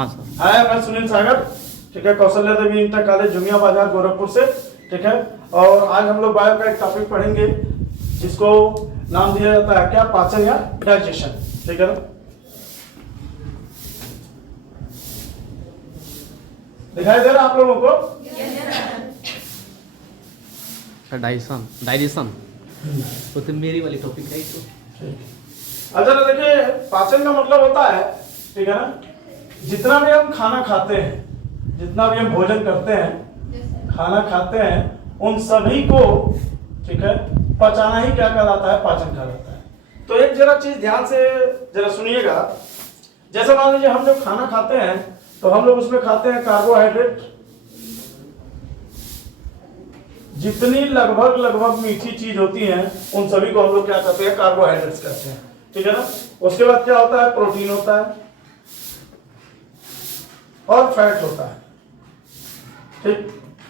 हाँ सर। हाय, मैं सुनील सागर, ठीक है, कौशल्या देवी इंटर कॉलेज जुमिया बाजार गोरखपुर से, ठीक है। और आज हम लोग बायो का एक टॉपिक पढ़ेंगे जिसको नाम दिया जाता है क्या, पाचन या डाइजेशन, ठीक है ना। दिखाई दे रहा आप लोगों को? डाइजेशन डाइजेशन वो तो मेरी वाली टॉपिक है तो। अच्छा, तो देखिए, पाचन का मतलब होता है, ठीक है ना, जितना भी हम खाना खाते हैं, जितना भी हम भोजन करते हैं, खाना खाते हैं, उन सभी को, ठीक है, पचाना ही क्या कहलाता है, पाचन कहलाता है। तो एक जरा चीज ध्यान से जरा सुनिएगा। जैसे मान लीजिए हम जब खाना खाते हैं तो हम लोग उसमें खाते हैं कार्बोहाइड्रेट, जितनी लगभग मीठी चीज होती हैं उन सभी को हम लोग क्या कहते हैं, कार्बोहाइड्रेट्स कहते हैं, ठीक है ना। उसके बाद क्या होता है, प्रोटीन होता है और फैट होता है, ठीक।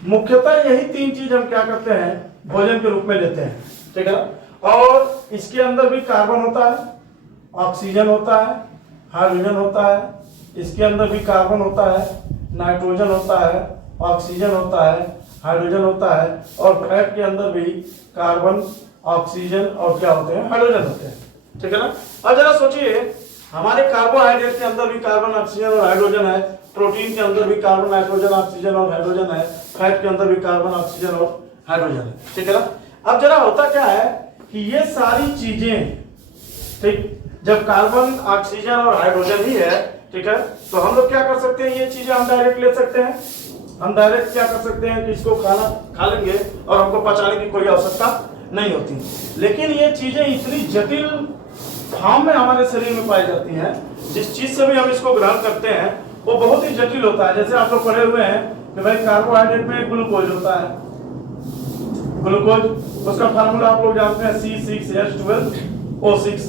मुख्यतः यही तीन चीज हम क्या करते हैं, भोजन के रूप में लेते हैं, ठीक है ना। और इसके अंदर भी कार्बन होता है, ऑक्सीजन होता है, हाइड्रोजन होता है, इसके अंदर भी कार्बन होता है, नाइट्रोजन होता है, ऑक्सीजन होता है, हाइड्रोजन होता है, और फैट के अंदर भी कार्बन, ऑक्सीजन और क्या होते हैं, हाइड्रोजन होते हैं, ठीक है ना। अब जरा सोचिए, हमारे कार्बोहाइड्रेट के अंदर भी कार्बन, ऑक्सीजन और हाइड्रोजन है, प्रोटीन के अंदर भी कार्बन, नाइट्रोजन, ऑक्सीजन और हाइड्रोजन है, फैट के अंदर भी कार्बन, ऑक्सीजन और हाइड्रोजन है, ठीक है ना। अब जरा होता क्या है कि ये सारी चीजें, ठीक, जब कार्बन, ऑक्सीजन और हाइड्रोजन ही है, ठीक है, तो हम लोग क्या कर सकते हैं, ये चीजें हम डायरेक्ट ले सकते हैं। हम डायरेक्ट क्या कर सकते हैं कि इसको खाना खा लेंगे और हमको पचाने की कोई आवश्यकता नहीं होती। लेकिन ये चीजें इतनी जटिल फॉर्म में हमारे शरीर में पाई जाती हैं, जिस चीज से भी हम इसको ग्रहण करते हैं वो बहुत ही जटिल होता है। जैसे आप लोग पढ़े हुए हैं कि भाई कार्बोहाइड्रेट में ग्लूकोज होता है, ग्लूकोज, उसका फार्मूला आप लोग जानते हैं, C6H12O6,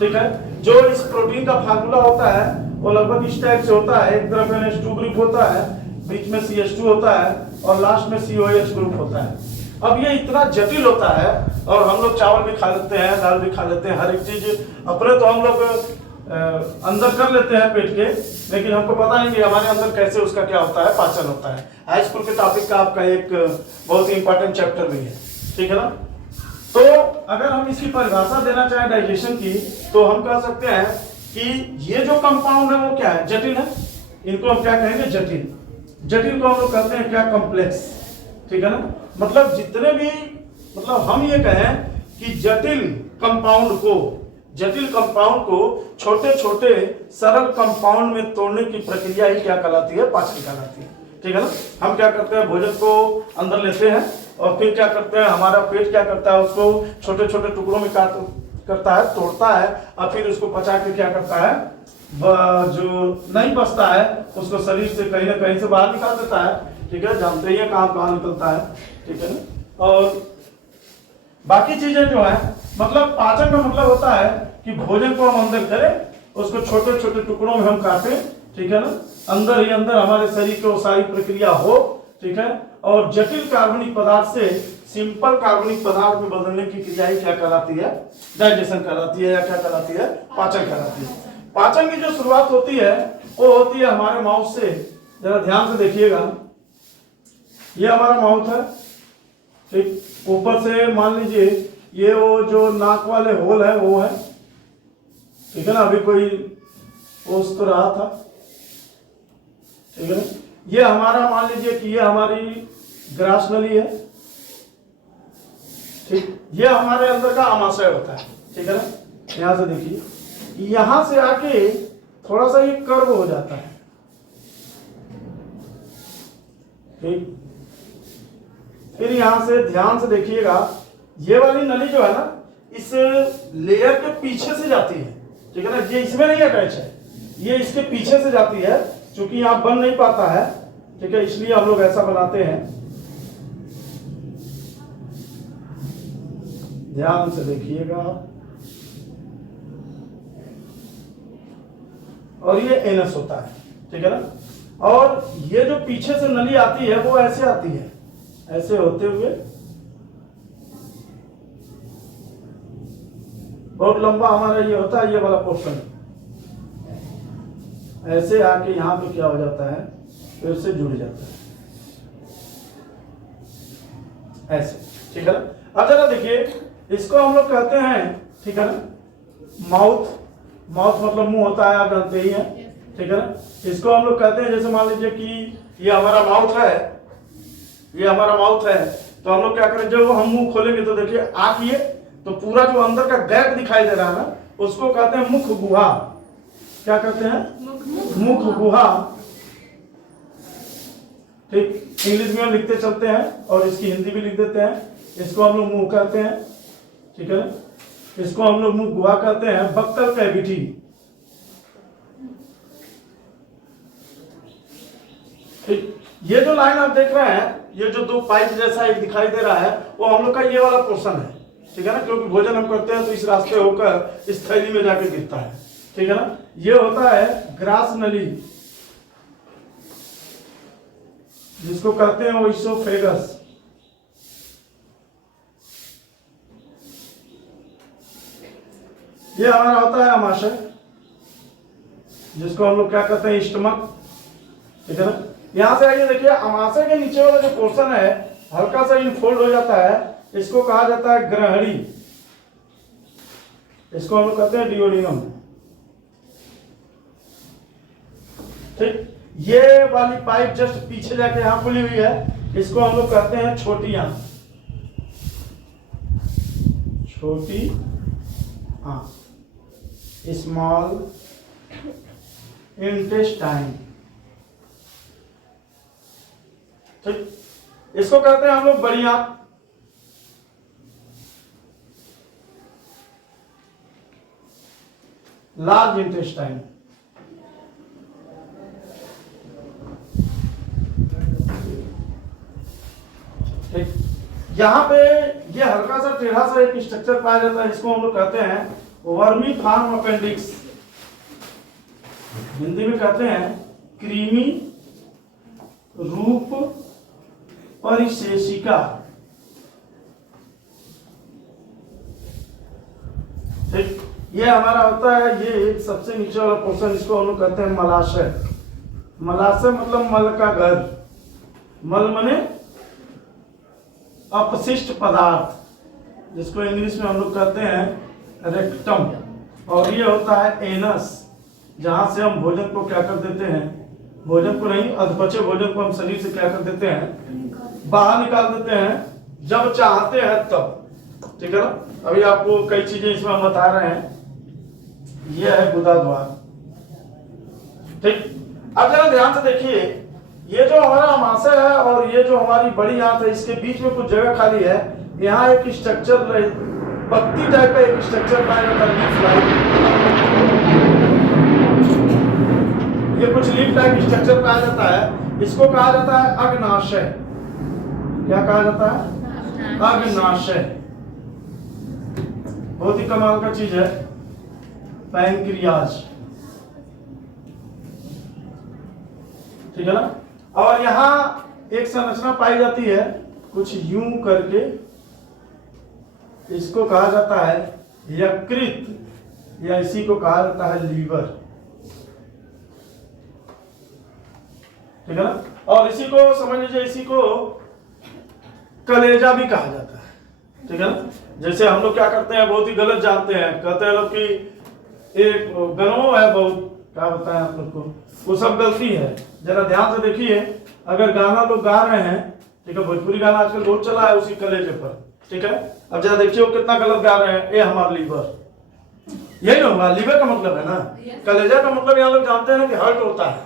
ठीक है। जो इस प्रोटीन का फार्मूला होता है वो लगभग इस टाइप से होता है, एक तरफ NH2 ग्रुप होता है, बीच में CH2 होता है और लास्ट में COH ग्रुप होता है। अब ये इतना जटिल होता है, और हम लोग चावल भी खा लेते हैं, दाल भी खा लेते हैं, हर एक चीज अपने तो हम लोग अंदर कर लेते हैं पेट के, लेकिन हमको पता नहीं कि हमारे अंदर कैसे उसका क्या होता है, पाचन होता है। हाई स्कूल के टॉपिक का आपका एक बहुत ही इंपॉर्टेंट चैप्टर भी है, ठीक है ना। तो अगर हम इसकी परिभाषा देना चाहें डाइजेशन की, तो हम कह सकते हैं कि ये जो कंपाउंड है वो क्या है, जटिल है। इनको हम क्या कहेंगे, जटिल। जटिल को हम लोग कहते हैं क्या, कॉम्प्लेक्स, ठीक है ना। मतलब जितने भी, मतलब हम ये कहें कि जटिल कंपाउंड को छोटे छोटे सरल कंपाउंड में तोड़ने की प्रक्रिया ही क्या कहलाती है, पाचन कहलाती है, ठीक है ना। हम क्या करते हैं, भोजन को अंदर लेते हैं और फिर क्या करते हैं, हमारा पेट क्या करता है, उसको छोटे छोटे टुकड़ों में करता है, तोड़ता है, और फिर उसको पचा के क्या करता है, जो नहीं बचता है उसको शरीर से कहीं ना कहीं से बाहर निकाल देता है, ठीक है। जानते ही कहाँ कहाँ निकलता है, ठीक है ना। और बाकी चीजें जो है, मतलब पाचन का मतलब होता है कि भोजन को हम अंदर करें, उसको छोटे छोटे टुकड़ों में हम काटें, ठीक है ना, अंदर ही अंदर हमारे शरीर की वो सारी प्रक्रिया हो, ठीक है। और जटिल कार्बनिक पदार्थ से सिंपल कार्बनिक पदार्थ में बदलने की क्रिया ही क्या कहलाती है, डाइजेशन कहलाती है, या क्या कहलाती है, पाचन कहलाती है। पाचन की जो शुरुआत होती है वो होती है हमारे माउथ से। जरा ध्यान से देखिएगा, ये हमारा माउथ है, ठीक। ऊपर से मान लीजिए ये वो जो नाक वाले होल है वो है, ठीक है ना। अभी कोई पोस तो रहा था, ठीक है ना। ये हमारा मान लीजिए कि ये हमारी ग्रास नली है, ठीक। ये हमारे अंदर का आमाशय होता है, ठीक है ना। यहां से देखिए, यहां से आके थोड़ा सा ये कर्व हो जाता है, ठीक। फिर यहां से ध्यान से देखिएगा, ये वाली नली जो है ना, इस लेयर के पीछे से जाती है, ठीक है ना। ये इसमें नहीं अटैच है, ये इसके पीछे से जाती है, क्योंकि यहां बन नहीं पाता है, ठीक है, इसलिए हम लोग ऐसा बनाते हैं। ध्यान से देखिएगा, और ये एनस होता है, ठीक है ना। और ये जो पीछे से नली आती है वो ऐसे आती है, ऐसे होते हुए बहुत लंबा हमारा ये होता है, ये वाला पोर्शन, ऐसे आके यहाँ पे क्या हो जाता है, फिर से जुड़ जाता है ऐसे, ठीक है ना। अब जरा देखिए, इसको हम लोग कहते हैं, ठीक है ना, माउथ। माउथ मतलब मुंह होता है, आप जानते ही हैं, ठीक है ना। इसको हम लोग कहते हैं, जैसे मान लीजिए कि ये हमारा माउथ है, ये हमारा माउथ है, तो हम लोग क्या करें, जब हम मुंह खोलेंगे तो देखिए आँख, ये तो पूरा जो अंदर का गैप दिखाई दे रहा है ना, उसको कहते हैं मुख गुहा। क्या कहते हैं? मुख गुहा। ठीक, इंग्लिश में हम लिखते चलते हैं और इसकी हिंदी भी लिख देते हैं। इसको हम लोग मुंह कहते हैं, ठीक है ना। इसको हम लोग मुख गुहा कहते हैं। बक्कल कैविटी, ठीक। ये जो लाइन आप देख रहे हैं, ये जो दो पाइप जैसा एक दिखाई दे रहा है, वो हम लोग का ये वाला पोर्शन है, ठीक है ना, क्योंकि भोजन हम करते हैं तो इस रास्ते होकर इस थैली में जाके गिरता है, ठीक है ना। ये होता है ग्रास नली, जिसको कहते हैं ओइसोफेगस। ये हमारा होता है अमाशय, जिसको हम लोग क्या कहते हैं, स्टमक, ठीक है ना। यहां से आइए, देखिए अमाशय के नीचे वाला जो पोर्शन है हल्का सा इनफोल्ड हो जाता है, इसको कहा जाता है ग्रहणी। इसको हम लोग कहते हैं डिओडिनम, ठीक। ये वाली पाइप जस्ट पीछे जाके यहां खुली हुई है, इसको हम लोग कहते हैं छोटी आंत, छोटी आंत, स्मॉल इंटेस्टाइन, ठीक। इसको कहते हैं हम लोग बड़ी आंत। लार्ज इंटेस्टाइन, ठीक। यहां पे ये हल्का सा टेढ़ा सा एक स्ट्रक्चर पाया जाता है, इसको हम लोग कहते हैं वर्मी फार्म अपेंडिक्स। हिंदी में कहते हैं कृमि रूप परिशेषिका, ठीक। ये हमारा होता है, ये सबसे नीचे वाला पोर्शन, इसको हम लोग कहते हैं मलाशय। मलाशय मतलब मल का घर, मल माने अपशिष्ट पदार्थ, जिसको इंग्लिश में हम लोग कहते हैं रेक्टम। और ये होता है एनस, जहां से हम भोजन को क्या कर देते हैं, भोजन को नहीं, अधपचे भोजन को हम शरीर से क्या कर देते हैं, बाहर निकाल देते हैं जब चाहते हैं तब, ठीक है ना। अभी आपको कई चीजें इसमें हम बता रहे हैं। यह है गुदा द्वार, ठीक। अब जरा ध्यान से देखिए, ये जो हमारा अमाशय है और ये जो हमारी बड़ी आंत है, इसके बीच में कुछ जगह खाली है। यहाँ एक स्ट्रक्चर, पत्ती टाइप का एक स्ट्रक्चर पाया जाता है, लीफ लाइक। ये कुछ लीफ टाइप स्ट्रक्चर पाया जाता है, इसको कहा जाता है अग्नाशय। क्या कहा जाता है? अग्नाशय। बहुत ही कमाल का चीज है, पैंक्रियाज, ठीक है ना। और यहाँ एक संरचना पाई जाती है कुछ यूं करके, इसको कहा जाता है यकृत, या इसी को कहा जाता है लीवर, ठीक है ना। और इसी को समझ लीजिए, इसी को कलेजा भी कहा जाता है, ठीक है ना। जैसे हम लोग क्या करते हैं, बहुत ही गलत जानते हैं, कहते हैं लोग कि एक गनो है, बहुत क्या बताएं आप लोग को, वो सब गलती है। जरा ध्यान से देखिए, अगर गाना लोग गा रहे हैं, ठीक है, भोजपुरी गाना आजकल बहुत चला है उसी कलेजे पर, ठीक है। अब जरा देखिए वो कितना गलत गा रहे हैं, ये हमारा लीवर, यही ना हुआ, लीवर का मतलब है ना। कलेजा का मतलब यहाँ लोग जानते हैं कि हर्ट होता है,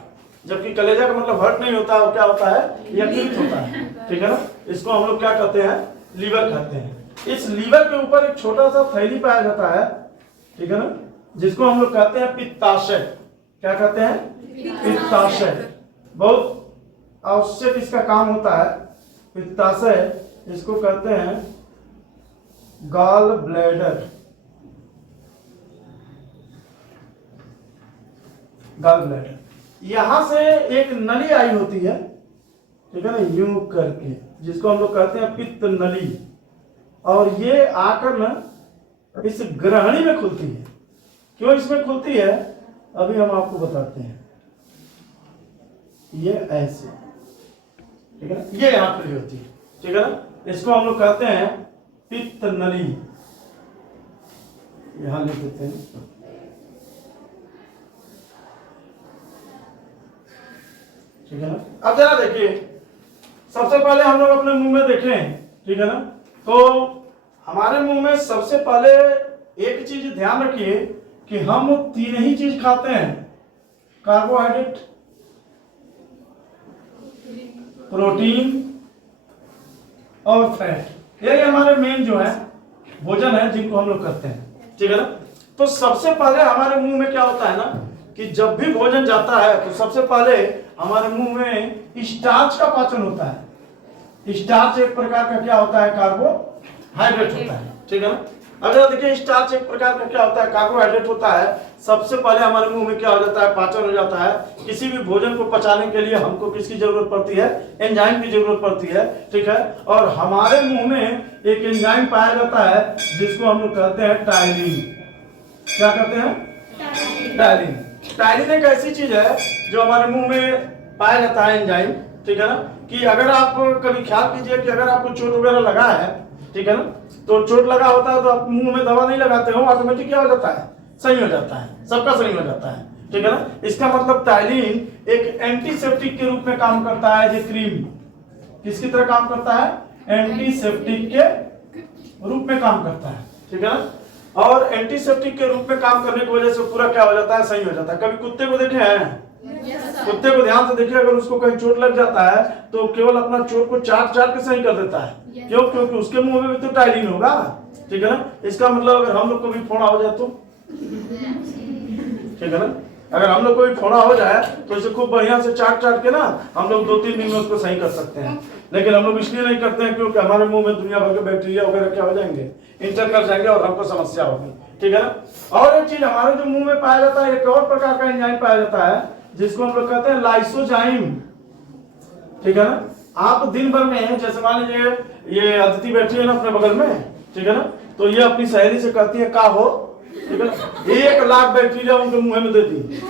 जबकि कलेजा का मतलब हर्ट नहीं होता है, क्या होता है, यकृत होता है, ठीक है ना। इसको हम लोग क्या कहते हैं, लीवर कहते हैं। इस लीवर के ऊपर एक छोटा सा थैली पाया जाता है, ठीक है ना, जिसको हम लोग कहते हैं पित्ताशय। क्या कहते हैं? पित्ताशय। बहुत आवश्यक इसका काम होता है पित्ताशय, इसको कहते हैं गॉल ब्लैडर, गॉल ब्लैडर। यहां से एक नली आई होती है, ठीक है ना, यूं करके, जिसको हम लोग कहते हैं पित्त नली, और ये आकर ना इस ग्रहणी में खुलती है। क्यों इसमें खुलती है, अभी हम आपको बताते हैं। ये ऐसे, ठीक है ना, ये यहाँ खुली होती है, ठीक है ना। इसको हम लोग कहते हैं पित्त नली, यहाँ लिख देते हैं। ठीक है ना। अब जरा देखिए, सबसे पहले हम लोग अपने मुंह में देखें, ठीक है ना, तो हमारे मुंह में सबसे पहले एक चीज ध्यान रखिए कि हम 3 ही चीज खाते हैं, कार्बोहाइड्रेट, प्रोटीन और फैट। यही हमारे मेन जो है भोजन है जिनको हम लोग करते हैं, ठीक है ना। तो सबसे पहले हमारे मुंह में क्या होता है ना कि जब भी भोजन जाता है तो सबसे पहले हमारे मुंह में स्टार्च का पाचन होता है। स्टार्च एक प्रकार का क्या होता है, कार्बोहाइड्रेट होता है, ठीक है ना। अगर देखिए स्टार्च एक प्रकार का क्या होता है, कार्बोहाइड्रेट होता है। सबसे पहले हमारे मुंह में क्या हो जाता है, पाचन हो जाता है। किसी भी भोजन को पचाने के लिए हमको किसकी जरूरत पड़ती है, एंजाइम की जरूरत पड़ती है, ठीक है। और हमारे मुंह में एक एंजाइम पाया जाता है जिसको हम लोग कहते हैं टाइलिन। क्या कहते हैं, टाइलिन। टाइलिन एक ऐसी चीज है जो हमारे मुंह में पाया जाता है एंजाइम, ठीक है ना। कि अगर आप कभी ख्याल कीजिए कि अगर आपको चोट वगैरह लगा है, ठीक है ना, तो चोट लगा होता है तो आप मुंह में दवा नहीं लगाते हो, ऑटोमेटिक क्या हो जाता है, सही हो जाता है, सबका सही हो जाता है, ठीक है ना। इसका मतलब टाइलिन एक एंटीसेप्टिक के रूप में काम करता है। ये क्रीम किसकी तरह काम करता है, एंटीसेप्टिक के रूप में काम करता है, ठीक है ना। और एंटीसेप्टिक के रूप में काम करने की वजह से पूरा क्या हो जाता है, सही हो जाता है। कभी कुत्ते को देखे हैं, कुत्ते को ध्यान से देखिए, अगर उसको कहीं चोट लग जाता है तो केवल अपना चोट को चाट के सही कर देता है। क्यों, क्योंकि उसके मुंह में भी तो टाइलिन होगा, ठीक है ना। इसका मतलब अगर हम लोग को भी फोड़ा हो जाए तो, ठीक है ना, अगर हम लोग को भी फोड़ा हो जाए तो इसे खूब बढ़िया से चाट के ना हम लोग 2-3 दिन में उसको सही कर सकते हैं। लेकिन हम लोग इसलिए नहीं करते हैं क्योंकि हमारे मुंह में दुनिया भर के बैक्टीरिया वगैरह क्या हो जाएंगे, इंटर कर जाएंगे और हमको समस्या होगी, ठीक है ना। और एक चीज हमारे जो मुंह में पाया जाता है, एक और प्रकार का एंजाइम पाया जाता है जिसको हम लोग कहते हैं लाइसोजाइम, ठीक है ना। आप दिन भर में, जैसे मान लीजिए ये अदिति बैठी है ना अपने बगल में, ठीक है ना, तो ये अपनी सहेली से कहती है का हो, ठीक है ना, 1 लाख बैक्टीरिया उनके मुंह में दे दी।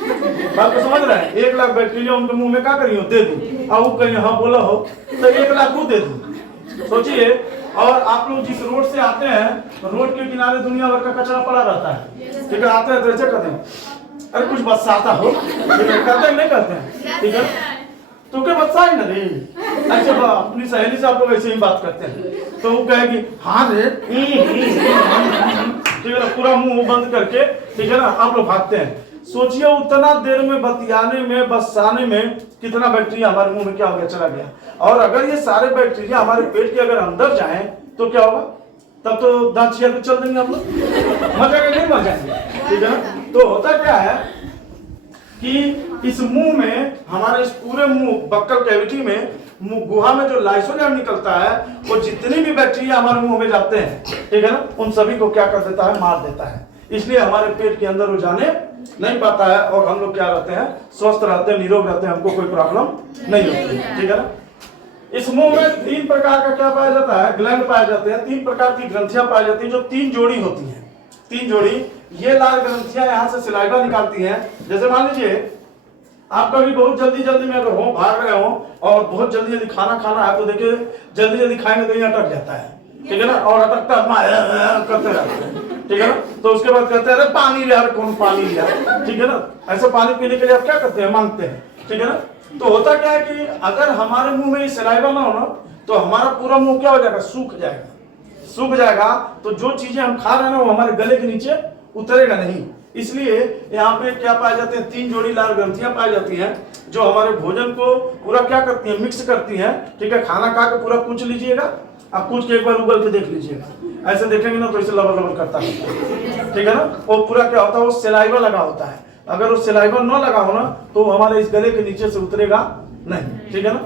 बात को समझ रहे हैं, 1 लाख बैक्टीरिया उनके मुंह में क्या करी हो, दे दी। और वो कहीं हाँ बोला हो तो 1 लाख वो दे दी, सोचिए। और आप लोग जिस रोड से आते हैं, रोड के किनारे दुनिया भर का कचरा पड़ा रहता है, ठीक है। आते हैं तो ऐसे कहते हैं, अरे कुछ बरसाता हो, कहते हैं नहीं कहते हैं, ठीक है। तो क्या बच्चा ही ना रे, ऐसे अपनी सहेली से आप लोग ऐसे ही बात करते हैं तो वो कहेगी हाँ रे, ठीक है ना, पूरा मुंह बंद करके, ठीक है ना, आप लोग भागते हैं। सोचिए उतना देर में बतियाने में, बसाने में कितना बैक्टीरिया हमारे मुंह में क्या हो गया, चला गया। और अगर ये सारे बैक्टीरिया हमारे पेट के अगर अंदर जाएं तो क्या होगा, तब तो दांत चियर पे चल देंगे हम लोग, मर जाएंगे नहीं मर जाएंगे, ठीक है ना। तो होता क्या है कि इस मुंह में, हमारे इस पूरे मुंह बक्कल कैविटी में, मुंह गुहा में जो लाइसोजाइम निकलता है वो जितनी भी बैक्टीरिया हमारे मुंह में जाते हैं, ठीक है ना, उन सभी को क्या कर देता है, मार देता है। इसलिए हमारे पेट के अंदर वो जाने नहीं पाता है और हम लोग क्या रहते हैं, स्वस्थ रहते हैं, निरोग रहते हैं, हमको कोई प्रॉब्लम नहीं होती है, ठीक है ना। इस मुंह में 3 प्रकार का क्या पाया जाता है, ग्लैंड पाए जाते हैं। 3 प्रकार की ग्रंथियां पाई जाती हैं जो 3 जोड़ी होती हैं, 3 जोड़ी। ये लाल ग्रंथियां यहाँ से सिलाइवा निकालती हैं। जैसे मान लीजिए आप कभी बहुत जल्दी में अगर हो, भाग रहे हो और बहुत जल्दी खाना खाना है तो देखिए जल्दी खाएंगे तो ये अटक जाता है, ठीक है ना, और अटकता करते रहते हैं, ठीक है ना। तो उसके बाद कहते हैं अरे पानी लिया, कौन पानी लिया, ठीक है ना। ऐसे पानी पीने के लिए आप क्या करते हैं, मांगते हैं, ठीक है ना। तो होता क्या है कि अगर हमारे मुंह में सलाइवा ना हो ना तो हमारा पूरा मुंह क्या हो जाएगा, सूख जाएगा। तो जो चीजें हम खा रहे हैं ना वो हमारे गले के नीचे उतरेगा नहीं। इसलिए यहाँ पे क्या पाए जाते हैं, 3 जोड़ी लाल ग्रंथियां पाई जाती हैं जो हमारे भोजन को पूरा क्या करती हैं, मिक्स करती हैं, ठीक है। खाना खा के पूरा कूच लीजिएगा, आप कूच के एक बार उबल के देख लीजिएगा, ऐसे देखेंगे ना तो इसे लबर करता है, ठीक है ना। वो पूरा क्या होता है, वो सलाइवा लगा होता है। अगर वो सलाइवा न लगा हो ना तो हमारे इस गले के नीचे से उतरेगा नहीं, ठीक है ना।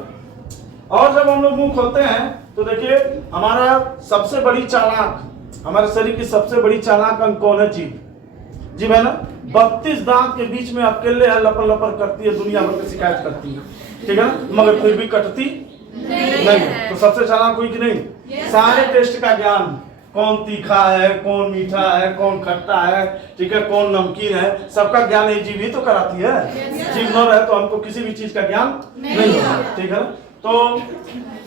और जब हम लोग मुंह खोलते हैं तो देखिए हमारा सबसे बड़ी चालाक, हमारे शरीर की सबसे बड़ी चालाक अंग कौन है, जीभ है ना। 32 दांत के बीच में अकेले है, लपर करती है, दुनिया भर की शिकायत करती है, ठीक है ना, मगर फिर भी कटती नहीं। तो सबसे चालाक हुई कि नहीं, सारे टेस्ट का ज्ञान, कौन तीखा है, कौन मीठा है, कौन खट्टा है, ठीक है, कौन नमकीन है, सबका ज्ञान ये जीभ ही तो कराती है। जीभ न रहे तो हमको किसी भी चीज का ज्ञान नहीं होगा, ठीक है। तो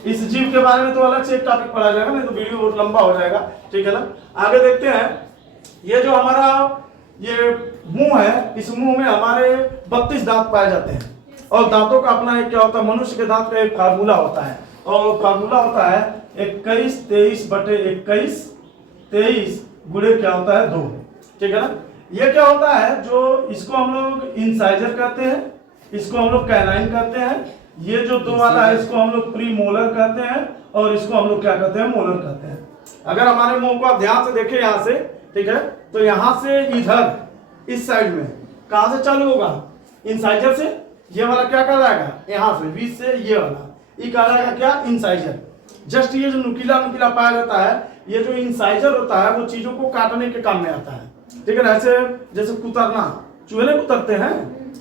इस जीव के बारे में तो अलग से एक टॉपिक पढ़ा जाएगा, नहीं तो वीडियो बहुत लंबा हो जाएगा, ठीक है ना। आगे देखते हैं, ये जो हमारा ये मुंह है, इस मुंह में हमारे 32 दांत पाए जाते हैं और दांतों का अपना एक क्या होता है, मनुष्य के दांत का एक फार्मूला होता है और फार्मूला होता है 21 23 बटे 21 23 गुणे क्या होता है 2, ठीक है ना। ये क्या होता है, जो इसको हम लोग इंसाइजर कहते हैं, इसको हम लोग कैनाइन कहते हैं, ये जो 2 वाला है इसको हम लोग प्री मोलर कहते हैं और इसको हम लोग क्या कहते हैं, मोलर कहते हैं। अगर हमारे मुंह को आप ध्यान से देखें यहाँ से, ठीक है, तो यहाँ से इधर इस साइड में कहाँ से चालू होगा, इंसाइजर से। ये वाला क्या कहलाएगा, यहाँ से बीच से ये वाला ये कहलाएगा क्या, इंसाइजर। जस्ट ये जो नुकीला नुकीला पाया जाता है, ये जो इंसाइजर होता है वो चीजों को काटने के काम में आता है, ठीक है। ऐसे जैसे कुतरना, चूहे नहीं कुतरते हैं,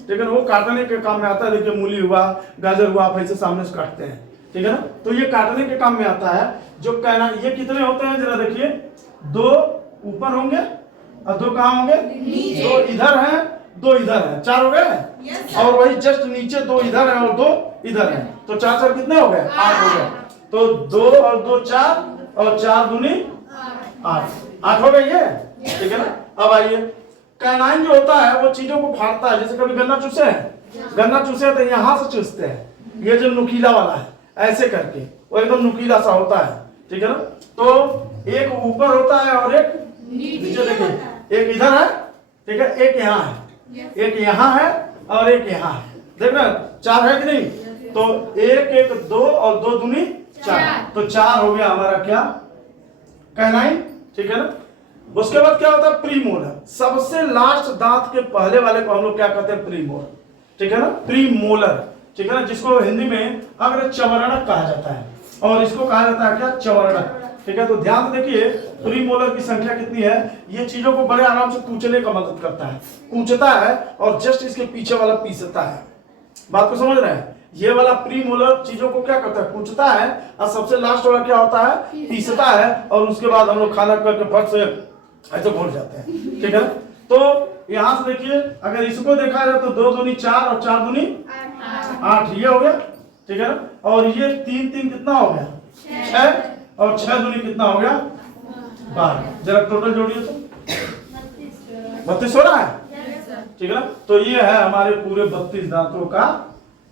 ठीक है, वो काटने के काम में आता है। देखिए मूली हुआ, गाजर हुआ, आप ऐसे सामने से काटते हैं, ठीक है ना, तो ये काटने के काम में आता है। जो कहना, ये कितने होते हैं जरा देखिए, 2 ऊपर होंगे और 2 कहाँ होंगे, 2 इधर हैं, 2 इधर हैं, 4 हो गए। और वही जस्ट नीचे 2 इधर हैं और 2 इधर हैं, तो 4 4 कितने हो गए, 8 हो गए। तो 2 और 2 4 और 4 दूनी 8 हो गई ये, ठीक है ना। अब आइए, कैनाइन जो होता है वो चीजों को फाड़ता है। जैसे कभी गन्ना चूसे हैं, गन्ना चूसे तो यहाँ से चूसते हैं, ये जो नुकीला वाला है ऐसे करके, वो एकदम नुकीला सा होता है, ठीक है ना। तो एक ऊपर होता है और एक नीचे, देखिए एक इधर है, ठीक है, एक यहाँ है, एक यहाँ है और एक यहाँ है, देख रहे 4 है कि नहीं। तो 1 1 2 और 2 दूनी 4, तो 4 हो गया हमारा क्या, कैनाइन, ठीक है ना। उसके बाद क्या होता है, प्रीमोलर। सबसे लास्ट दांत के पहले वाले को हम लोग क्या कहते हैं, प्रीमोलर, ठीक है ना, प्रीमोलर, ठीक है ना, जिसको हिंदी में अग्र चवर्णक कहा जाता है और इसको कहा जाता है क्या, चवर्णक, ठीक है। तो ध्यान से देखिए, प्रीमोलर की संख्या कितनी है। ये चीजों को बड़े आराम से कूचने का मदद करता है, कूचता है और जस्ट इसके पीछे वाला पीसता है। बात को समझ रहे हैं, ये वाला प्रीमोलर चीजों को क्या करता है, कूचता है, और सबसे लास्ट वाला क्या होता है, पीसता है, और उसके बाद हम लोग खाना करके फट से ऐसे घोल जाते हैं, ठीक है। तो यहां से देखिए, अगर इसको देखा जाए तो 2 दूनी 4 और 4 दूनी 8, ये हो गया, ठीक है ना। और ये 3 3 कितना हो गया, 6, और 6 दूनी कितना हो गया, 12। जरा टोटल जोड़िए तो 32 हो रहा है, ठीक है ना। तो ये है हमारे पूरे 32 दांतों का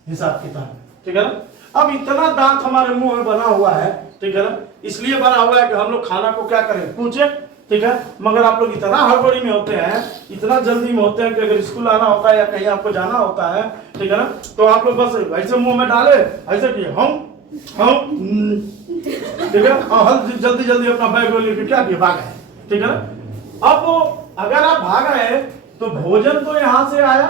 हिसाब किताब, ठीक है ना। अब इतना दांत हमारे मुंह में बना हुआ है, ठीक है ना, इसलिए बना हुआ है कि हम लोग खाना को क्या करें, पूछे, ठीक है। मगर आप लोग इतना हड़बड़ी में होते हैं, इतना जल्दी में होते हैं कि अगर स्कूल आना होता है या कहीं आपको जाना होता है, ठीक है ना, तो आप लोग बस ऐसे मुंह में डाले, ऐसे किए हम, ठीक है, और जल्दी जल्दी अपना बैग लेके क्या किए, भाग गए, ठीक है ना। अब अगर आप भाग गए तो भोजन तो यहाँ से आया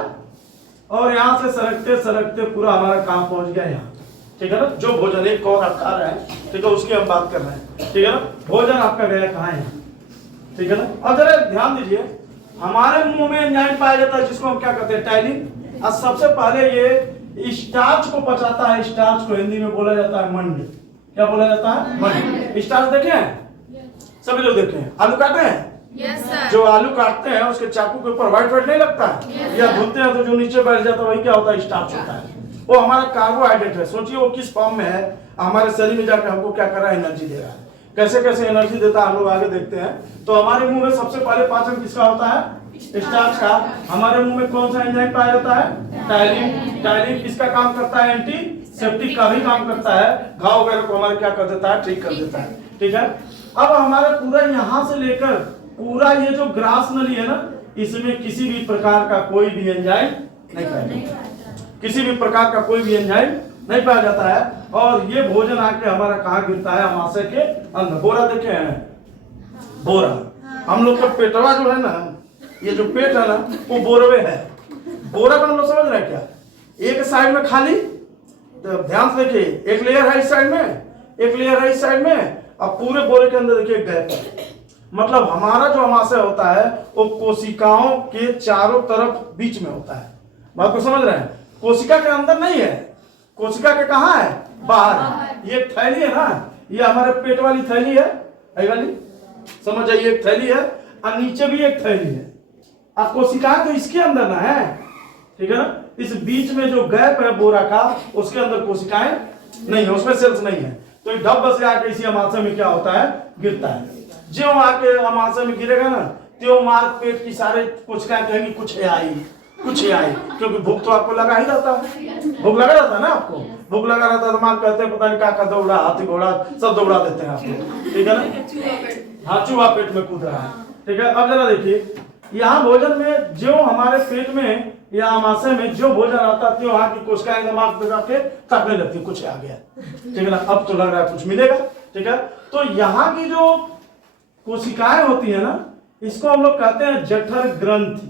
और यहाँ से सरकते सरकते पूरा हमारा काम पहुंच गया यहाँ, ठीक है ना। जो भोजन एक और आप खा रहे हैं, ठीक है, उसकी हम बात कर रहे हैं, ठीक है ना। भोजन आपका गया कहाँ है, ठीक है ना। और जरा ध्यान दीजिए, हमारे मुंह में एंजाइम पाया जाता है जिसको हम क्या कहते हैं, टाइलिन। और सबसे पहले ये स्टार्च को पचाता है। स्टार्च को हिंदी में बोला जाता है मंड। क्या बोला जाता है, मंड। स्टार्च देखे हैं, सभी लोग देखे हैं। आलू काटे हैं, जो आलू काटते हैं उसके चाकू के ऊपर व्हाइट व्हाइट नहीं लगता है, या धुलते हैं तो जो नीचे बैठ जाता है वही क्या होता है, स्टार्च होता है। वो हमारा कार्बोहाइड्रेट है। सोचिए वो किस फॉर्म में है, हमारे शरीर में जाकर हमको क्या कर रहा है, एनर्जी दे रहा है। कैसे कैसे एनर्जी देता है हम लोग आगे देखते हैं। तो हमारे मुंह में सबसे पहले पाचन किसका होता है, स्टार्च का। हमारे मुंह में कौन सा एंजाइम पाया जाता है, टाइलिन। टाइलिन किसका काम करता है, एंटीसेप्टिक का भी काम करता है। घाव वगैरह को हमारे क्या कर देता है, ठीक कर देता है, ठीक है। अब हमारे पूरा यहाँ से लेकर पूरा ये जो ग्रास नली है ना, इसमें किसी भी प्रकार का कोई भी एंजाइम नहीं पाया जाता, किसी भी प्रकार का कोई भी एंजाइम नहीं पाया जाता है। और ये भोजन आके हमारा कहाँ गिरता है, अमाशय के अंदर। बोरा देखे हैं, बोरा। हम लोग का पेटवा जो है ना, ये जो पेट है ना, वो बोरवे है। बोरा का हम लोग समझ रहे हैं क्या, एक साइड में खाली, तो ध्यान से देखिए, एक लेयर है इस साइड में, एक लेयर है इस साइड में, और पूरे बोरे के अंदर देखिए गैप है। मतलब हमारा जो अमाशय होता है वो कोशिकाओं के चारों तरफ बीच में होता है। बात को समझ रहे हैं, कोशिका के अंदर नहीं है, कोशिका के कहाँ है, बाहर है। ये थैली है ना, ये हमारे पेट वाली थैली है, ये वाली, समझ जाइए, एक थैली है और नीचे भी एक थैली है। अब कोशिकाएं तो इसके अंदर ना है, ठीक है ना। इस बीच में जो गैप है बोरा का, उसके अंदर कोशिकाएं नहीं है, उसमें सेल्स नहीं है। तो ढब से आके इसी अमाशय में क्या होता है, गिरता है। जो आके अमाशय में गिरेगा ना, त्यो मार पेट की सारे कोशिकाएं कहेंगी कुछ है आई, कुछ है आई, क्योंकि भूख तो आपको लगा ही रहता है, भूख लगा रहता है ना आपको, भूख लगा रहता है तो मार कहते हैं पता नहीं क्या दौड़ा, हाथी घोड़ा सब दौड़ा देते हैं आपको, ठीक है ना। हाँ, चूहा पेट में कूद रहा है, ठीक है। अब जरा देखिए, यहाँ भोजन में जो हमारे पेट में या अमाशय में जो भोजन आता है, वहां की कोशिकाएं दिमाग पे जाके ताकने लगती है कुछ आ गया, ठीक है ना, अब तो लग रहा है कुछ मिलेगा, ठीक है। तो यहाँ की जो कोशिकाएं होती है ना, इसको हम लोग कहते हैं जठर ग्रंथि।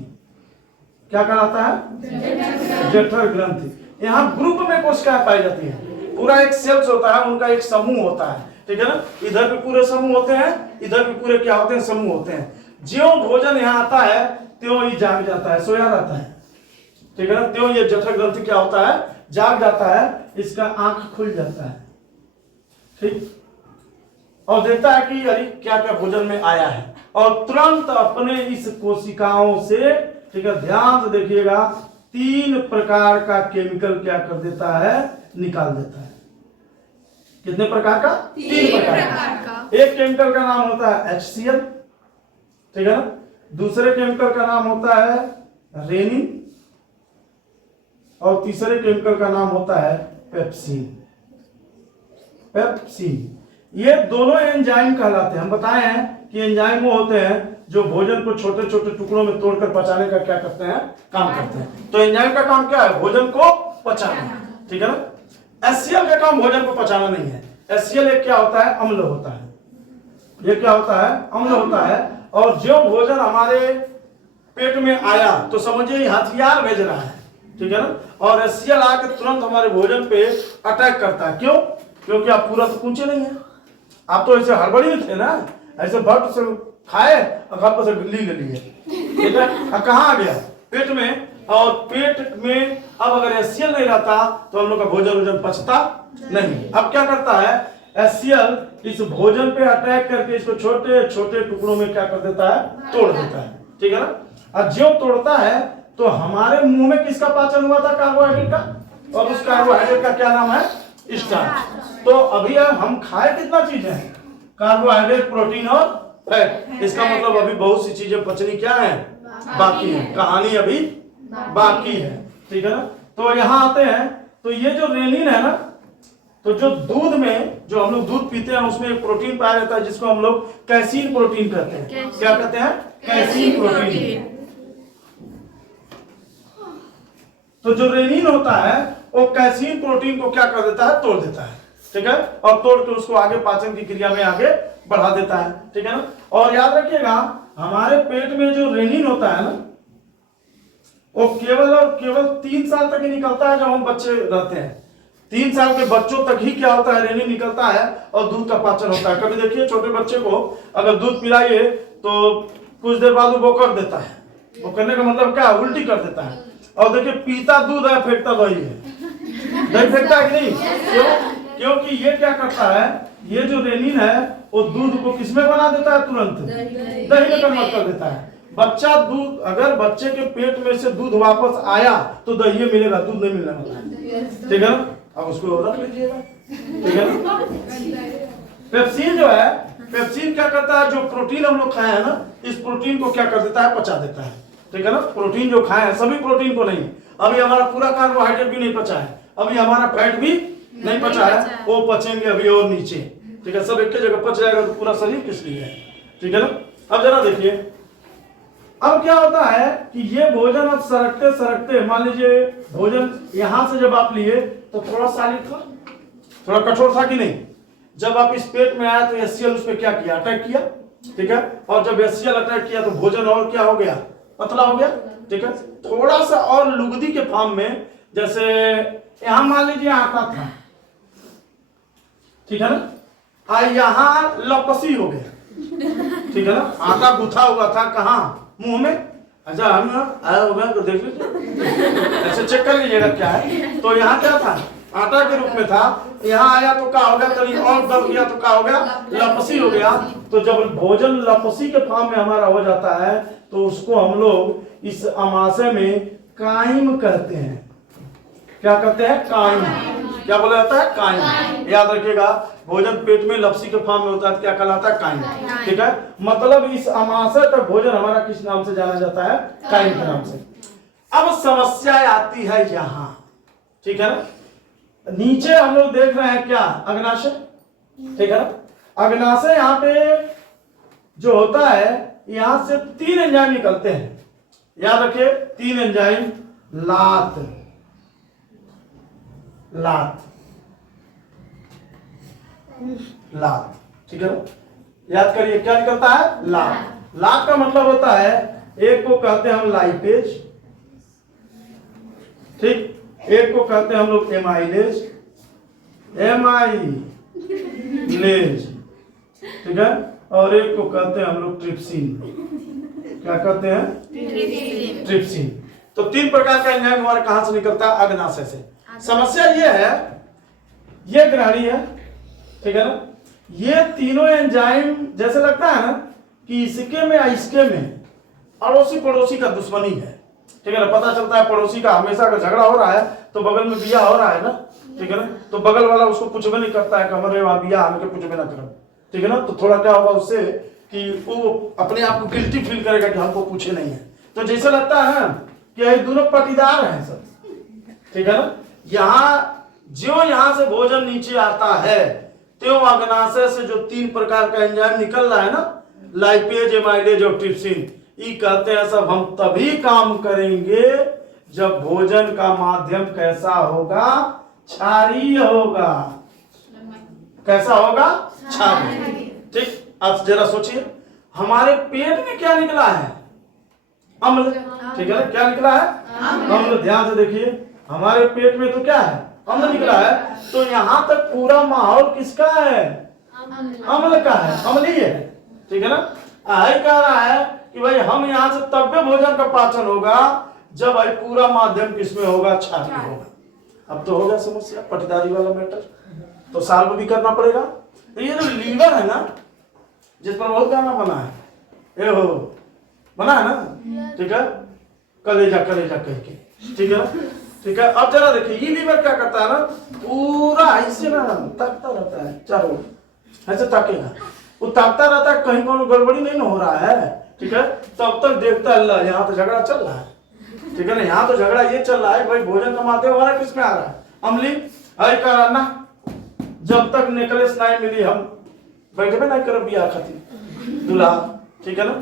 क्या कहलाता है, जठर ग्रंथि। यहाँ ग्रुप में कोशिकाएं पाई जाती हैं, पूरा एक सेल्स होता है, उनका एक समूह होता है, ठीक है ना। इधर भी पूरे समूह होते हैं, इधर भी पूरे क्या होते हैं, समूह होते हैं। जो भोजन यहाँ आता है त्यों ही जाग जाता है, सोया रहता है, ठीक है ना। त्यों ये जठर ग्रंथि क्या होता है, जाग जाता है, इसका आंख खुल जाता है, ठीक, और देखता है कि अरे क्या क्या भोजन में आया है, और तुरंत अपने इस कोशिकाओं से, ठीक है, ध्यान से देखिएगा, 3 प्रकार का केमिकल क्या कर देता है, निकाल देता है। कितने प्रकार का, 3 प्रकार का। एक केमिकल का नाम होता है HCl, ठीक है ना। दूसरे केमिकल का नाम होता है रेनिन, और तीसरे केमिकल का नाम होता है पेप्सिन। पेप्सिन, ये दोनों एंजाइम कहलाते हैं। हम बताए हैं कि एंजाइम वो होते हैं जो भोजन को छोटे छोटे टुकड़ों में तोड़कर पचाने का क्या करते हैं, काम करते हैं। तो एंजाइम का काम क्या है, भोजन को पचाना, ठीक है ना। HCl का काम भोजन को पचाना नहीं है। HCl एक क्या होता है, अम्ल होता है, ये क्या होता है, अम्ल होता है। और जो भोजन हमारे पेट में आया तो समझिए हथियार भेज रहा है, ठीक है ना। और HCl आके तुरंत हमारे भोजन पे अटैक करता है। क्यों, क्योंकि आप पूरा तो पूछे नहीं है, आप तो ऐसे हड़बड़ी में थे ना, ऐसे भक्त से खाए और घर पर से गिल्ली ले लिए, ठीक है। कहाँ आ गया, पेट में, और पेट में अब अगर HCl नहीं रहता तो हम लोग का भोजन पचता नहीं। अब क्या करता है, HCl इस भोजन पे अटैक करके इसको छोटे छोटे टुकड़ों में क्या कर देता है, तोड़ देता है, ठीक है ना। और जो तोड़ता है तो हमारे मुंह में किसका पाचन हुआ था, कार्बोहाइड्रेट का, और उस कार्बोहाइड्रेट का क्या नाम है, स्टार्च। तो अभी हम खाए कितना चीज है, कार्बोहाइड्रेट, प्रोटीन और फैट। इसका मतलब अभी बहुत सी चीजें पचनी क्या है, बाकी है, कहानी अभी बाकी है, ठीक है ना। तो यहाँ आते हैं, तो ये जो रेनिन है ना, तो जो दूध में, जो हम लोग दूध पीते हैं उसमें एक प्रोटीन पाया जाता है जिसको हम लोग कैसीन प्रोटीन कहते हैं। क्या कहते हैं, कैसीन प्रोटीन। तो जो रेनिन होता है वो कैसीन प्रोटीन को क्या कर देता है, तोड़ देता है, ठीक है, और तोड़ के उसको आगे पाचन की क्रिया में आगे बढ़ा देता है, ठीक है ना। और याद रखिएगा, हमारे पेट में जो रेनिन होता है ना, वो केवल और केवल 3 साल तक ही निकलता है जब हम बच्चे रहते हैं। 3 साल के बच्चों तक ही क्या होता है, रेनिन निकलता है और दूध का पाचन होता है। कभी देखिए छोटे बच्चे को अगर दूध पिलाइए तो कुछ देर बाद वो कर देता है, वो करने का मतलब क्या, उल्टी कर देता है। और देखिए पीता दूध है, फेंकता दही है, दही फेंकता है कि नहीं, क्यों, क्योंकि ये क्या करता है, ये जो रेनिन है वो दूध को किसमें बना देता है, तुरंत दही में कन्वर्ट कर देता है। बच्चा दूध, अगर बच्चे के पेट में से दूध वापस आया तो दही मिलेगा, दूध नहीं मिलने वाला, ठीक है ना। अब उसको रख लीजिएगा, ठीक है ना। पेप्सिन जो है, पेप्सिन क्या करता है, जो प्रोटीन हम लोग खाए हैं ना, इस प्रोटीन को क्या कर देता है, पचा देता है, ठीक है ना। प्रोटीन जो खाए हैं, सभी प्रोटीन को नहीं, अभी हमारा पूरा कार्बोहाइड्रेट भी नहीं पचा है, अभी हमारा फैट भी नहीं पचा है, वो पचेंगे अभी और नीचे, ठीक है। सब एक जगह पच जाएगा तो पूरा शरीर किस लिए है, ठीक है ना। अब जरा देखिए, अब क्या होता है कि ये भोजन अब सरकते सरकते, मान लीजिए भोजन यहां से जब आप लिए तो थोड़ा सॉलिड था, थोड़ा कठोर था कि नहीं, जब आप इस पेट में आया तो HCl उस पर क्या किया, अटैक किया, ठीक है। और जब HCl अटैक किया तो भोजन और क्या हो गया, पतला हो गया, ठीक है। थोड़ा सा और लुगदी के फॉर्म में, जैसे यहां मान लीजिए आटा था, ठीक है ना, यहां लपसी हो गया, ठीक है ना। आटा गुथा हुआ था कहाँ, मुंह में, अच्छा हम आया होगा तो देख लीजिए, ऐसे चेक कर लीजिएगा क्या है। तो यहाँ क्या था, आटा के रूप में था, यहाँ आया तो क्या हो गया, कहीं और दब गया तो क्या हो गया, लपसी हो गया। तो जब भोजन लपसी के फॉर्म में हमारा हो जाता है तो उसको हम लोग इस अमाशय में कायम कहते हैं। क्या कहते हैं? कायम। क्या बोला जाता है? कायम। याद रखिएगा, भोजन पेट में लपसी के फॉर्म में होता है, क्या कहलाता है? कायम। ठीक है, मतलब इस अमाशय तक भोजन हमारा किस नाम से जाना जाता है? कायम के नाम से। अब समस्या आती है यहाँ, ठीक है ना, नीचे हम लोग देख रहे हैं क्या? अग्नाशय, ठीक है ना। अग्नाशय यहाँ पे जो होता है, यहां से 3 एंजाइम निकलते हैं। याद रखिए, 3 एंजाइम, लात, लात, लात, ठीक है ना। याद करिए, क्या निकलता है? लात। लात का मतलब होता है, एक को कहते हैं हम लाइपेज, ठीक, एक को कहते हैं हम लोग एमाइलेज, एमाइलेज, ठीक है, और एक को कहते हैं हम लोग ट्रिप्सिन। क्या कहते हैं? ट्रिप्सिन। तो 3 प्रकार का एंजाइम हमारे कहां से निकलता है? अग्नाशय से। समस्या ये है, ये ग्रहणी है, ठीक है ना, ये तीनों एंजाइम जैसे लगता है ना कि इसके में या इसके में अड़ोसी पड़ोसी का दुश्मनी है, ठीक है ना। पता चलता है पड़ोसी का हमेशा अगर झगड़ा हो रहा है तो बगल में बिया हो रहा है ना, ठीक है ना, तो बगल वाला उसको कुछ भी नहीं करता है कि हमारे वहां बिया हमें कुछ भी ना करो, ठीक है ना। तो थोड़ा क्या होगा उससे कि वो अपने आप को गिल्टी फील करेगा कि हमको पूछे नहीं है। तो जैसे लगता है कि ये दोनों पटीदार हैं सब, ठीक है ना। यहां से भोजन नीचे आता है तो अग्नाशय से जो 3 प्रकार का एंजाइम निकल रहा है ना, लाइपेज, एमाइलेज और ट्रिप्सिन, ये कहते हैं सब हम तभी काम करेंगे जब भोजन का माध्यम कैसा होगा? क्षारीय होगा। कैसा होगा? क्षारीय। ठीक, अब जरा सोचिए, हमारे पेट में क्या निकला है? अम्ल, ठीक है ना। क्या निकला है? अम्ल। ध्यान से देखिए, हमारे पेट में तो क्या है? अम्ल निकला है। तो यहां तक पूरा माहौल किसका है? अम्ल का है, अम्लीय है, ठीक है ना। यही कह रहा है कि भाई हम यहां से तब भी भोजन का पाचन होगा जब भाई पूरा माध्यम किसमें होगा? क्षारीय होगा। अब तो हो गया समस्या, पटीदारी वाला मैटर तो सॉल्व भी करना पड़ेगा। तो ये जो लीवर है ना, जिस पर बहुत गाना बना है, ये हो बना है ना, ठीक है, कलेजा कलेजा करके, ठीक है, ठीक है। अब जरा देखिए, ये लीवर क्या करता है ना, पूरा ऐसे ना ताकता रहता है, चारों ऐसे ताकेगा, वो ताकता रहता है कहीं कोनो गड़बड़ी नहीं हो रहा है, ठीक है। तब तक देखता है यहाँ तो झगड़ा चल रहा है, ठीक है ना, यहाँ तो झगड़ा ये चल रहा है भाई भोजन का माध्यम हमारा किस में आ रहा है? अम्ली। है कह ना, जब तक नेकलेस नहीं मिली हम बैठे नहीं कर बिया खाती दूल्हा, ठीक है ना।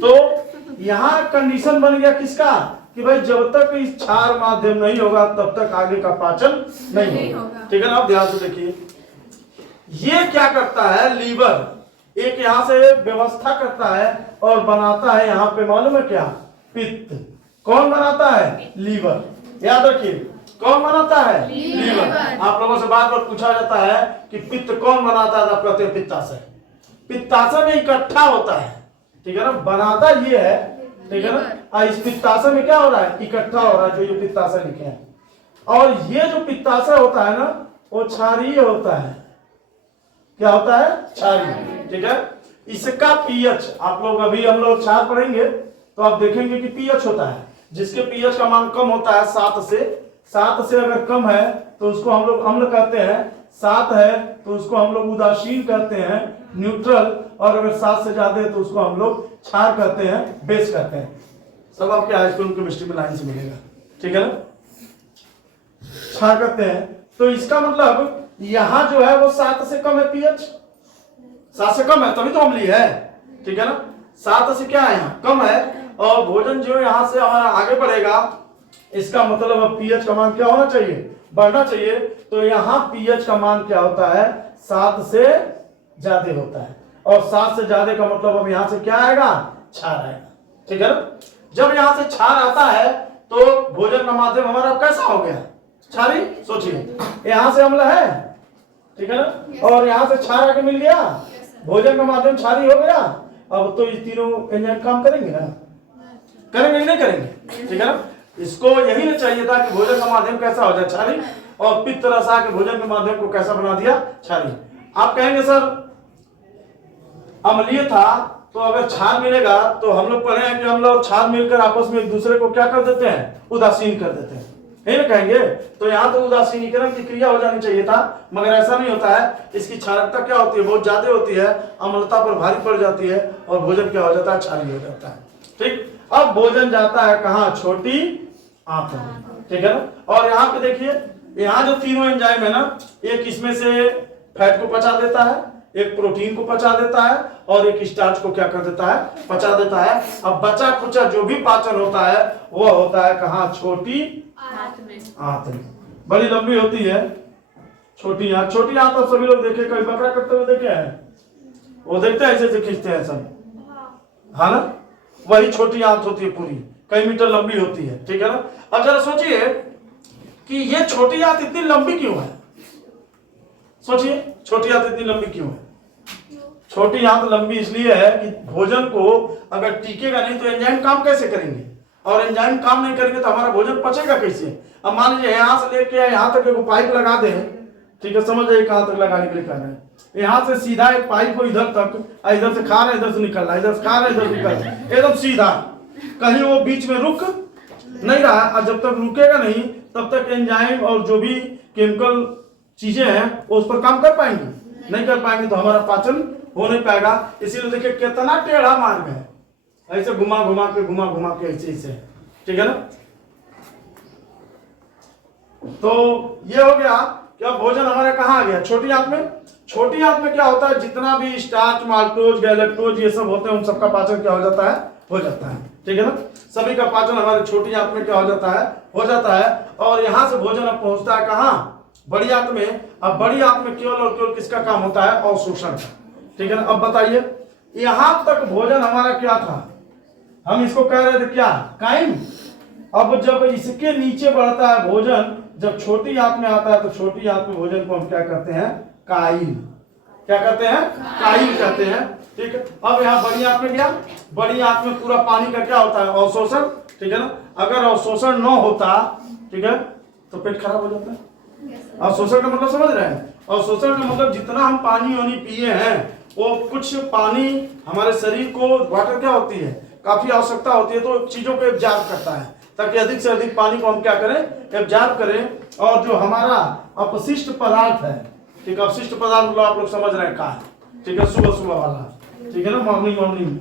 तो यहाँ कंडीशन बन गया किसका कि भाई जब तक इस क्षार माध्यम नहीं होगा तब तक आगे का पाचन नहीं होगा, ठीक है ना। अब ध्यान से देखिए, ये क्या करता है? लीवर एक यहां से व्यवस्था करता है और बनाता है यहाँ पे, मालूम है क्या? पित्त। कौन बनाता है? लीवर। याद रखिए, कौन बनाता है? लीवर। आप लोगों से बार बार पूछा जाता है कि पित्त कौन बनाता है? आप कहते हैं पित्ताशय। पित्ताशय में इकट्ठा होता है, ठीक है ना, बनाता ये है, ठीक है ना। इस पित्ताशय में क्या हो रहा है? इकट्ठा हो रहा है, जो ये पित्ताशय लिखे हैं। और ये जो पित्ताशय होता है ना, वो क्षारीय होता है। क्या होता है? क्षारीय, ठीक है। इसका पीएच, आप लोग अभी हम लोग क्षार पढ़ेंगे तो आप देखेंगे कि पीएच होता है, जिसके पीएच का मान कम होता है 7 से अगर कम है तो उसको हम लोग अम्ल कहते हैं, 7 है तो उसको हम लोग उदासीन कहते हैं, न्यूट्रल, और अगर 7 से ज्यादा है तो उसको हम लोग क्षार कहते हैं, बेस कहते हैं। सब आपके हाई स्कूल केमिस्ट्री में लाइन से मिलेगा, ठीक है ना। क्षार कहते हैं। तो इसका मतलब यहां जो है वो 7 से कम है पीएच, 7 से कम है तभी तो अम्लीय है, ठीक है ना। 7 से क्या है? यहाँ कम है। और भोजन जो यहां से हमारा आगे बढ़ेगा, इसका मतलब अब पीएच का मान क्या होना चाहिए? बढ़ना चाहिए। तो यहाँ पीएच का मान क्या होता है? 7 से ज्यादा होता है। और 7 से ज्यादा का मतलब अब यहां से क्या आएगा? क्षार आएगा, ठीक है ना। जब यहां से क्षार आता है तो भोजन का माध्यम हमारा कैसा हो गया? क्षारी। सोचिए, यहां से अम्ल है, ठीक है ना, और यहां से क्षार आके मिल गया, भोजन का माध्यम क्षारी हो गया। अब तो ये तीनों एंजाइम काम करेंगे ना? करेंगे नहीं करेंगे, ठीक है ना। इसको यही ना चाहिए था कि भोजन का माध्यम कैसा हो जाए? क्षारी। और पित्त रस आके भोजन के माध्यम को कैसा बना दिया, क्षारीय। आप कहेंगे सर अम्लीय था तो अगर क्षार मिलेगा तो हम लोग पढ़े हैं कि अम्ल और क्षार मिलकर आपस में एक दूसरे को क्या कर देते हैं, उदासीन कर देते हैं, है ना कहेंगे। तो यहाँ तो उदासीनीकरण की क्रिया हो जानी चाहिए था, मगर ऐसा नहीं होता है। इसकी क्षारकता क्या होती है, बहुत ज्यादा होती है, अम्लता पर भारी पड़ जाती है और भोजन क्या हो जाता है, क्षारीय हो जाता है। ठीक, अब भोजन जाता है कहाँ, छोटी आंत में, ठीक है ना। और यहाँ पे देखिए, यहाँ जो तीनों एंजाइम है ना, एक इसमें से फैट को पचा देता है, एक प्रोटीन को पचा देता है और एक स्टार्च को क्या कर देता है, पचा देता है। अब बचा खुचा जो भी पाचन होता है वो होता है कहाँ, छोटी आंत में। बड़ी लंबी होती है छोटी आंत। छोटी आंत आप सभी लोग देखे, कभी बकरा करते हुए देखे हैं, वो देखते हैं ऐसे खींचते हैं सब, हाँ ना, वही छोटी आंत होती है, पूरी कई मीटर लंबी होती है, ठीक है ना। अब जरा सोचिए कि ये छोटी आंत इतनी लंबी क्यों है, सोचिए छोटी आंत इतनी लंबी क्यों है। छोटी आंत लंबी इसलिए है कि भोजन को अगर टिकेगा नहीं तो एंजाइम काम कैसे करेंगे, और एंजाइम काम नहीं करेंगे तो हमारा भोजन पचेगा कैसे। अब मान लीजिए यहाँ से लेके यहाँ तक एक पाइप लगा दे, ठीक है, समझ जाइए कहाँ तक लगाने के लिए कर रहे हैं। यहाँ से सीधा एक पाइप को इधर तक, इधर से खा रहे हैं इधर से निकल रहा है, इधर से खा रहे हैं इधर निकल रहा है, एकदम सीधा, कहीं वो बीच में रुक नहीं रहा। और जब तक रुकेगा नहीं तब तक एंजाइम और जो भी केमिकल चीजें हैं वो उस पर काम कर पाएंगे, नहीं कर पाएंगे तो हमारा पाचन हो नहीं पाएगा। इसीलिए देखिए कितना टेढ़ा मार्ग है, ऐसे घुमा घुमा के ऐसे ऐसे, ठीक है ना। तो ये हो गया कि अब भोजन हमारे कहाँ आ गया, छोटी आंत में। छोटी आंत में क्या होता है, जितना भी स्टार्च, माल्टोज, गैलेक्टोज ये सब होते हैं उन सबका पाचन क्या हो जाता है, हो जाता है, ठीक है ना। सभी का पाचन हमारे छोटी आंत में क्या हो जाता है, हो जाता है। और यहाँ से भोजन अब पहुंचता है कहाँ, बड़ी आंत में। अब बड़ी आंत में केवल और केवल किसका काम होता है, अवशोषण का, ठीक है ना। अब बताइए यहां तक भोजन हमारा क्या था, हम इसको कह रहे थे क्या, काइम। अब जब इसके नीचे बढ़ता है भोजन, जब छोटी आंत में आता है तो छोटी आंत में भोजन को हम क्या कहते हैं, काइल। क्या कहते हैं, काइल कहते हैं, ठीक है। अब यहाँ बड़ी आंत में गया, बड़ी आंत में पूरा पानी का क्या होता है, अवशोषण, ठीक है ना। अगर अवशोषण न होता, ठीक है, तो पेट खराब हो जाता है। अवशोषण का मतलब समझ रहे हैं, अवशोषण का मतलब जितना हम पानी वानी पिए हैं वो कुछ पानी हमारे शरीर को, वाटर क्या होती है, काफी आवश्यकता होती है, तो चीजों को एब्जॉर्ब करता है ताकि अधिक से अधिक पानी को हम क्या करें, एब्जॉर्ब करें। और जो हमारा अपशिष्ट पदार्थ है, ठीक है, अपशिष्ट पदार्थ मतलब आप लोग समझ रहे हैं क्या है, ठीक है, सुबह सुबह वाला, ठीक है ना, मॉर्निंग,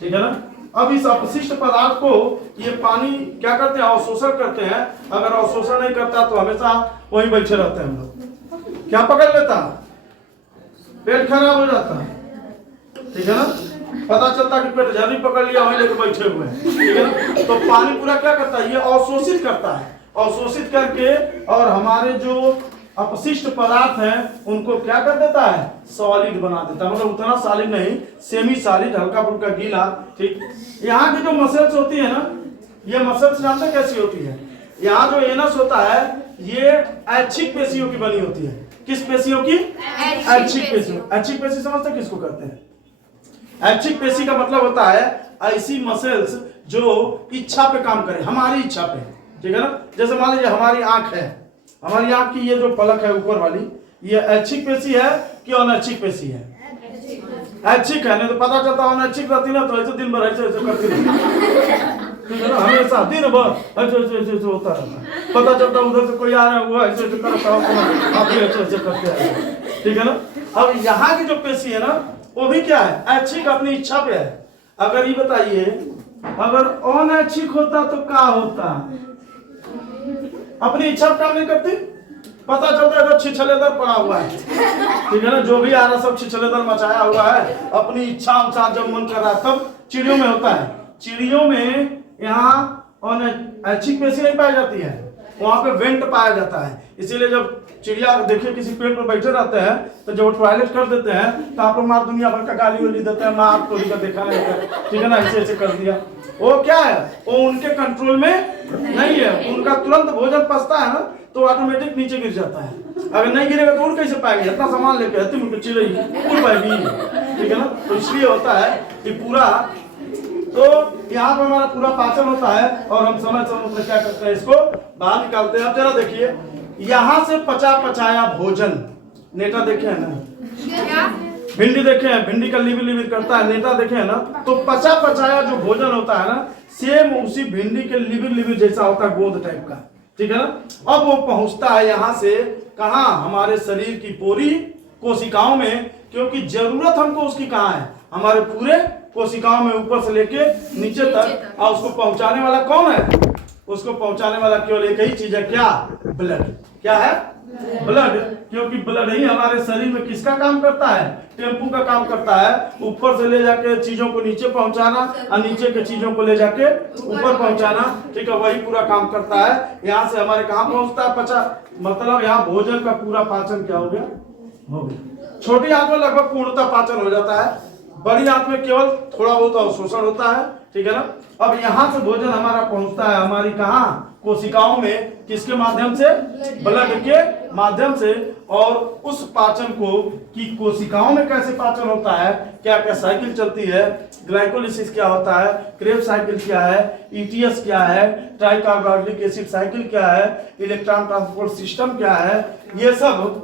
ठीक है ना। अब इस अपशिष्ट पदार्थ को ये पानी क्या करते हैं, अवशोषण करते हैं। अगर अवशोषण नहीं करता तो हमेशा वहीं बैठे रहते हैं हम लोग, क्या पकड़ लेता, पेट खराब हो जाता, ठीक है ना। पता चलता कि पेट झर्री पकड़ लिया, वहीं लेके बैठे हुए हैं, ठीक है ना। तो पानी पूरा क्या करता है, ये अवशोषित करता है, अवशोषित करके और हमारे जो अपशिष्ट पदार्थ हैं उनको क्या कर देता है, सॉलिड बना देता है। मतलब उतना सॉलिड नहीं, सेमी सॉलिड, हल्का फुल्का गीला, ठीक। यहाँ की जो मसल्स होती है ना, ये मसल्स जानते कैसी होती है, यहाँ जो एनस होता है ये ऐच्छिक पेशियों की बनी होती है। किस पेशियों की, ऐच्छिक पेशियों। ऐच्छिक पेशी समझते किसको कहते हैं, ऐच्छिक पेशी का मतलब होता है ऐसी मसल्स जो इच्छा पे काम करे, हमारी इच्छा पे, ठीक है ना। जैसे मान लीजिए हमारी आंख है, हमारी आंख की ये जो पलक है ऊपर वाली, ये ऐच्छिक पेशी है कि अनैच्छिक पेशी है, ऐच्छिक है। नहीं तो पता चलता अनैच्छिक रहती ना तो ऐसे दिन भर ऐसे ऐसे करती रहती, ठीक है ना, हमेशा दिन भर ऐसे ऐसे ऐसे होता रहता, पता चलता उधर से कोई आ रहा है वो ऐसे ऐसे करता है, आप भी ऐसे ऐसे करते हैं, ठीक है ना। अब यहाँ की जो पेशी है ना वो भी क्या है, ऐच्छिक, अपनी इच्छा पे है। अगर ये बताइए अगर अनैच्छिक होता तो क्या होता, अपनी इच्छा काम नहीं करती, पता चलता है छिछलेदर पड़ा हुआ है, ठीक है ना, जो भी आ रहा सब छिछलेदर मचाया हुआ है, अपनी इच्छा अनुसार जब मन कर रहा है। तब चिड़ियों में होता है, चिड़ियों में यहाँ ऐच्छिक पेशी नहीं पाई जाती है, वहां पे वेंट पाया जाता है। इसीलिए जब चिड़िया देखिए किसी पेड़ पर बैठे रहते हैं तो जब वो टॉयलेट कर देते हैं तो आप लोग मार दुनिया भर का गाली वाली देते हैं, माँ आपको भी देखा नहीं है, ठीक है ना, ऐसे ऐसे कर दिया। वो क्या है, वो उनके कंट्रोल में नहीं है, उनका तुरंत भोजन पचता है ना तो ऑटोमेटिक नीचे गिर जाता है। अगर नहीं गिरेगा तो उड़ कैसे पाएगी, इतना सामान लेके आती उनकी चिड़ई उड़ पाएगी, ठीक है ना। तो इसलिए होता है कि पूरा, तो यहाँ पर हमारा पूरा पाचन होता है और हम समय समय पर क्या करते हैं, इसको बाहर निकालते हैं। अब जरा देखिए यहाँ से पचा पचाया भोजन, नेटा देखे है ना, भिंडी देखे हैं, भिंडी का लिबिर लिबिर करता है, नेटा देखे है ना, तो पचा पचाया जो भोजन होता है ना, सेम उसी भिंडी के लिबिर लिबिर जैसा होता है, गोंद टाइप का, ठीक है ना। अब वो पहुंचता है यहाँ से कहाँ, हमारे शरीर की पूरी कोशिकाओं में, क्योंकि जरूरत हमको उसकी कहाँ है, हमारे पूरे कोशिकाओं में, ऊपर से लेके नीचे तक। और उसको पहुंचाने वाला कौन है, उसको पहुंचाने वाला केवल एक ही चीज है, क्या, ब्लड। क्या है, ब्लड, क्योंकि ब्लड ही हमारे शरीर में किसका काम करता है, टेम्पू का काम करता है, ऊपर से ले जाके चीजों को नीचे पहुंचाना और नीचे के चीजों को ले जाके ऊपर पहुंचाना, ठीक है, वही पूरा काम करता है। यहाँ से हमारे कहाँ पहुंचता है, पचा, मतलब यहाँ भोजन का पूरा पाचन क्या हो गया, हो गया। छोटी आंत में लगभग पूर्णतः पाचन हो जाता है, बड़ी आंत में केवल थोड़ा बहुत अवशोषण होता है, ठीक है ना। अब यहाँ से भोजन हमारा पहुंचता है हमारी कहाँ, कोशिकाओं में, किसके माध्यम से, ब्लड के माध्यम से। और उस पाचन को कि कोशिकाओं में कैसे पाचन होता है, क्या क्या साइकिल चलती है, ग्लाइकोलिसिस क्या होता है, क्रेब साइकिल क्या है, ईटीएस क्या है, ट्राइकार्बोक्सिलिक एसिड साइकिल क्या है, इलेक्ट्रॉन ट्रांसपोर्ट सिस्टम क्या है, ये सब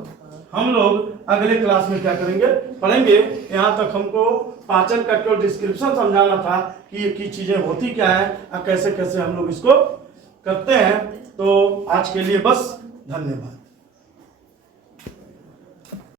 हम लोग अगले क्लास में क्या करेंगे, पढ़ेंगे। यहाँ तक हमको पाचन का केवल डिस्क्रिप्शन समझाना था कि ये की चीजें होती क्या है और कैसे कैसे हम लोग इसको करते हैं। तो आज के लिए बस, धन्यवाद।